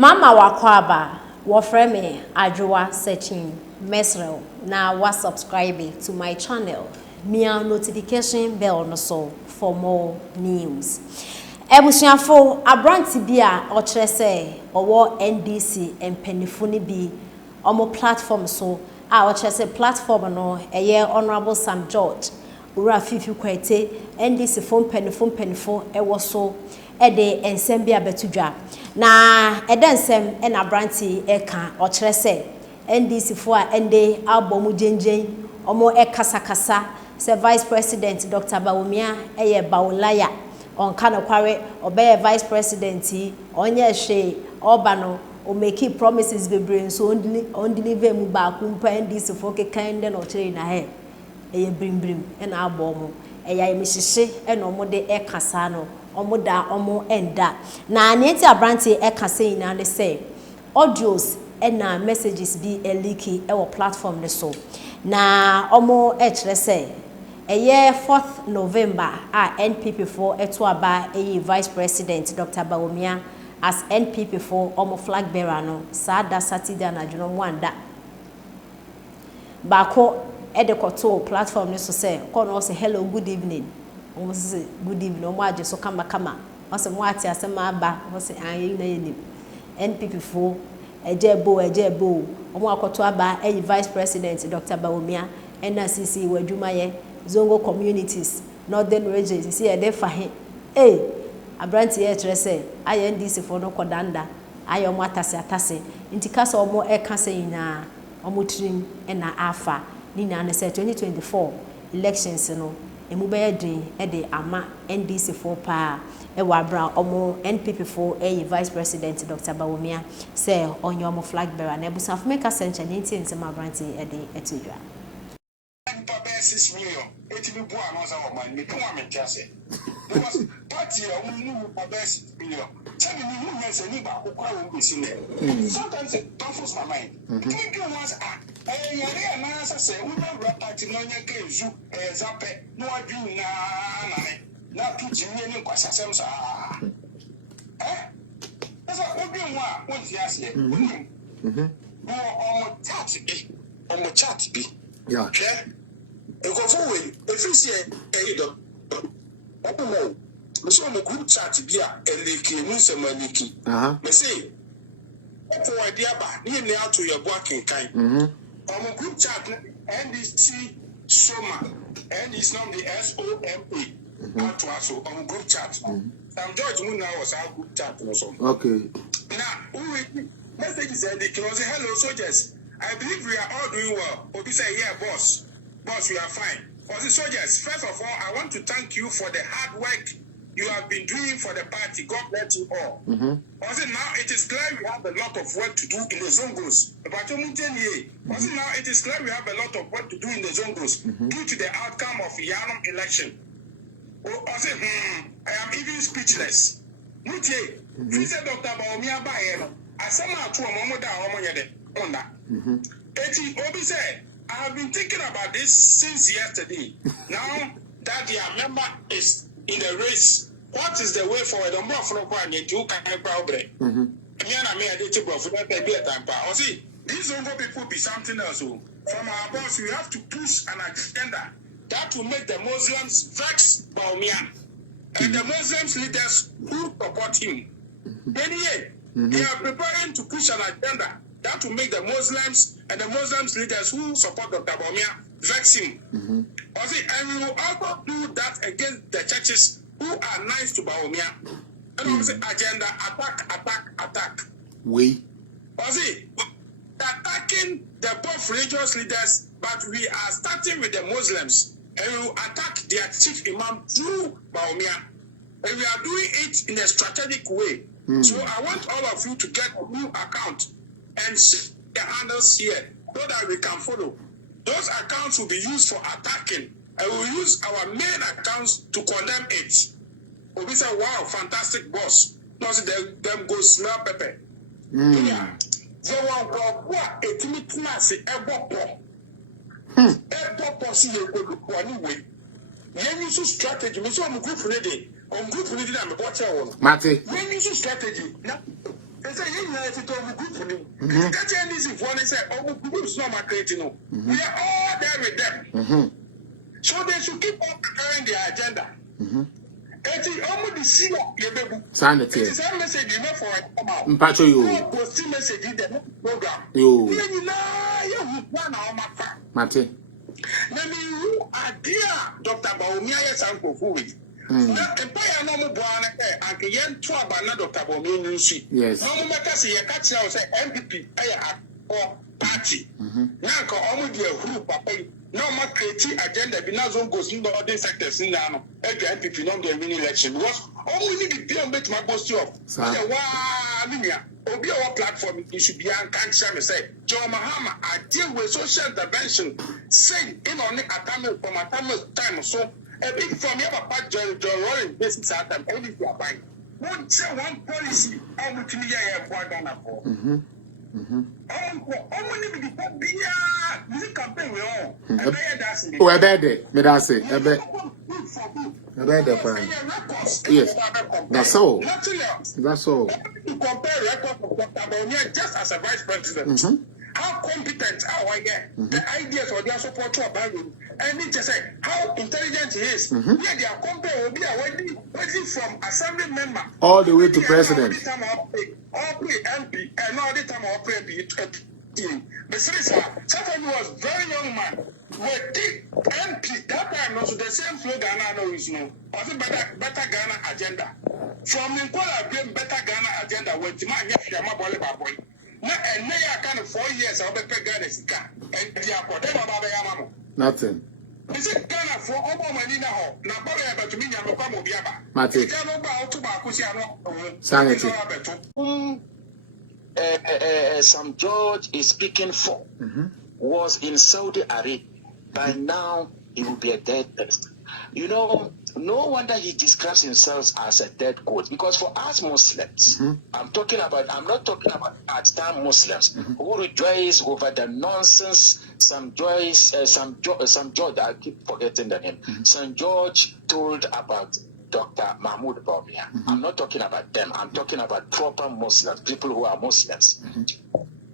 Mama wakwaba wofreme adwoa searching mesrel na wa subscribe to my channel mia notification bell no so for more news. Ebusuafo abranti bi a o kire se owo NDC empanifo ni bi omo platform so a o kire se platform no eye Honorable Sam George ura fifi kwete NDC fo mpanifo ewo so ede ensem bi abetudwa na ede ensem e na branti eka o kire se NDC fo a ende abomu jenjen omo ekasakasa se Vice President Dr. Bawumia eye Bawulaya on kana kware obey Vice President onye hwe oba no o make promises bebre so on deliver mu ba ku mpa NDC fo kekan de no kire na he eye brimbrim e na abo mu eya emihihye e no mo de ekasa no omo da omo enda na aneti abranti ekasa ina ne say audios e na messages bi eliki e wo platform ne so na omo e kire say eye 4th November NPP for eto aba Vice President Dr. Bawumia as NPP for omo flag bearer no sada Saturday na dwono mwanda bako edekoto platform ne so say kono say hello good evening omo say good evening omo age so kama o say mo ati asema aba o say ayi na yenim NPP for ejebo omo akoto aba Vice President Dr. Bawumia NCC wadwumaye Zongo communities northern regions see e fa he abranti e kire se NDC for no kodanda ayo mo atase ntika so mo e ka se nyina omo trim e na afa ni na ne se 2024 elections no emu be yedin e de ama NDC for pa e wa bra omo NPP for Vice President Dr. Bawumia se onye omo flag bearer na ebusafo make sense nti nsema abranti e de etudwa 6 million. 80 people are not our man. Me don't want me to say. There was party who knew about 6 million. Tell me who has any back who can't be seen there. Sometimes it baffles my mind. Think you was a man say, we don't rap party no one can you zappe. No, I do na teaching me any questions. That's what we want. What's the answer? No, on the chat be. Yeah. And go forward, if you say, hey, no, so on the group chat be a leaky, Musamaniki. They say, for idea, but near now to your working kind. On the group chat, NDC Soma, and it's not the SOMA. Out to us on group chat. George Muna was our group chat also. Okay. Now, message is that they can say, hello, soldiers. I believe we are all doing well. Obi say, yeah, boss, we are fine. For the soldiers, first of all, I want to thank you for the hard work you have been doing for the party. God bless you all. Also, now it is clear we have a lot of work to do in the Zongos. Also, now it is clear we have a lot of work to do in the Zongos due to the outcome of Yanam election. Also, I am even speechless. Mutie, Vice Dr. Bawumia Bayero, I somehow to a moment on that. Eti Obi said, I have been thinking about this since yesterday. Now that your member is in the race, what is the way forward? I'm not from one yet. You can help out there. Me and I may have to go for that be a time. Or see, these Zongo people be something else. From our boss, we have to push an agenda that will make the Muslims vex Bawumia and the Muslims leaders who support him. Anyway, they are preparing to push an agenda that will make the Muslims and the Muslims leaders who support Dr. Bawumia vex him. And we will also do that against the churches who are nice to Bawumia. And also agenda attack. We. Attacking the both religious leaders, but we are starting with the Muslims and we will attack their chief imam through Bawumia. And we are doing it in a strategic way. So I want all of you to get a new account and see the handles here so that we can follow. Those accounts will be used for attacking, and we'll use our main accounts to condemn it. We'll be say, wow, fantastic boss. No, see them go smell pepper. Yeah. They will go what a timid class see you go anyway. When you strategy, me so I'm good for the day. I'm good for the day. I'm a watcher. Mate. When you strategy, They say, you know, it's a group for me. It's catching this if one say, oh, groups not my creating. We are all there with them. So they should keep on preparing their agenda. It's almost the sea of your baby. Sanity. It's a message enough for a come out. Mpacho you. No post message in the program. You. Mate. Let me you idea Dr. Bawumia yes uncle Fuwi. Now the boy no more born and the young twaba Dr. Bawumia see. Yes. No more say you catch you say MPP or party. Now ko almost a group papa. No more creating agenda be now zone goes in the other sectors in now. MPP no the mini election because all we need to be on bet my boss you off. Obi our platform you should be on cancer me say John Mahama I deal with social intervention say in on the from time so a big from your papa John Rolling basis at them only you are buying. One say one policy how much me here for Ghana for. Oh, I bet it. Me that's it. I bet the plan. Yes, that's all. That's all. To compare records of Dr. Bawumia just as a vice president. How competent are we get? The ideas or their support to a value. And it just say how intelligent he is. Yeah, they are compared will be waiting from assembly member all the way to president. All play MP and all the time all play MP. The citizen, sometimes was very young man. With the MP that time also the same slogan I know is no. Also better Ghana agenda. From Nkola bring better Ghana agenda with the man here boy. Now and now I kind of 4 years I'll be Ghana and the Akodema nothing. Is it Ghana for all money now? Now, but to me, I'm a Biaba. Mate. Sanity. Some George is speaking for was in Saudi Arabia. By now, he will be a dead person. You know, no wonder he describes himself as a dead goat. Because for us Muslims, I'm not talking about part-time Muslims who rejoice over the nonsense. Some George, I keep forgetting the name. St. George told about Dr. Mahmoud Bawumia. I'm not talking about them. I'm talking about proper Muslims, people who are Muslims.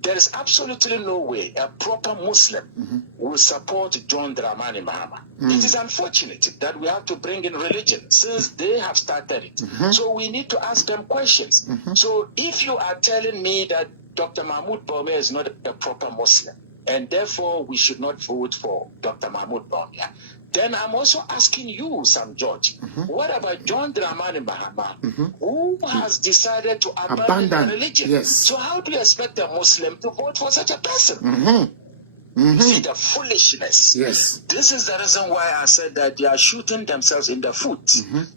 There is absolutely no way a proper Muslim will support John Dramani Mahama. It is unfortunate that we have to bring in religion since they have started it. So we need to ask them questions. So if you are telling me that Dr. Mahmoud Bawumia is not a proper Muslim, and therefore we should not vote for Dr. Mahmoud Bawumia, then I'm also asking you, Sam George, what about John Dramani Mahama, who has decided to abandon religion? Yes. So how do you expect a Muslim to vote for such a person? You see the foolishness. Yes. This is the reason why I said that they are shooting themselves in the foot.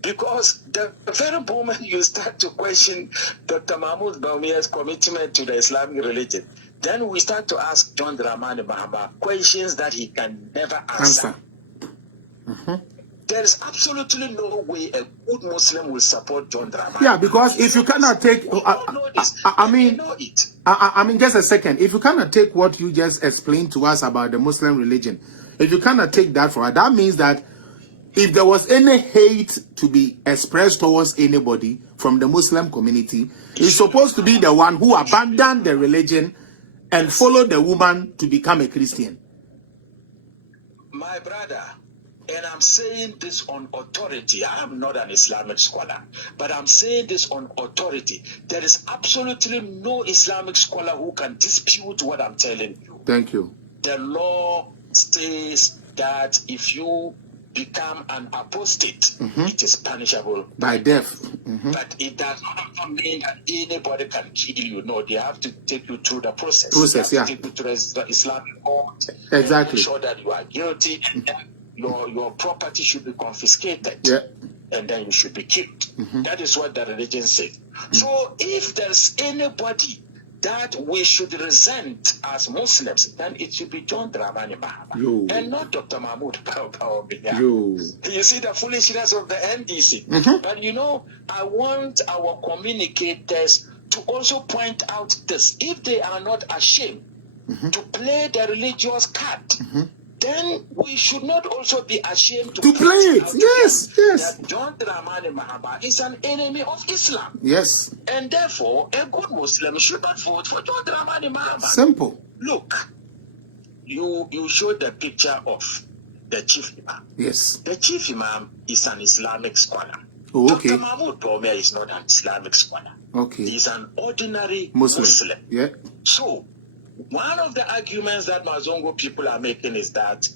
Because the very moment you start to question Dr. Mahmoud Bawumia's commitment to the Islamic religion, then we start to ask John Dramani Mahama questions that he can never answer. There is absolutely no way a good Muslim will support John Dramani. Yeah, because if you cannot take, I mean, just a second. If you cannot take what you just explained to us about the Muslim religion, if you cannot take that for it, that means that if there was any hate to be expressed towards anybody from the Muslim community, he's supposed to be the one who abandoned the religion and followed the woman to become a Christian. My brother, and I'm saying this on authority. I am not an Islamic scholar, but I'm saying this on authority. There is absolutely no Islamic scholar who can dispute what I'm telling you. Thank you. The law says that if you become an apostate, it is punishable by death. But it does not mean that anybody can kill you. No, they have to take you through the process. Yeah. Take you to the Islamic court. Exactly. Make sure that you are guilty. Your property should be confiscated. Yeah. And then you should be killed. That is what the religion says. So if there's anybody that we should resent as Muslims, then it should be John Dramani Mahama and not Dr. Mahmoud Bawumia. You see the foolishness of the NDC. But you know, I want our communicators to also point out this. If they are not ashamed to play the religious card, then we should not also be ashamed to play it. Yes, yes. That John Dramani Mahama is an enemy of Islam. Yes. And therefore, a good Muslim should not vote for John Dramani Mahama. Simple. Look, you showed the picture of the chief imam. Yes. The chief imam is an Islamic scholar. Oh, okay. Dr. Mahmoud Bawumia is not an Islamic scholar. Okay. He's an ordinary Muslim. Yeah. So, one of the arguments that Mazongo people are making is that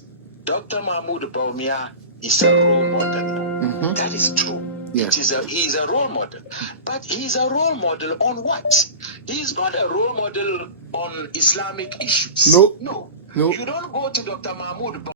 Dr. Mahmoud Bawumia is a role model. That is true. Yeah. He is a role model. But he's a role model on what? He's not a role model on Islamic issues. No. No. No. You don't go to Dr. Mahmoud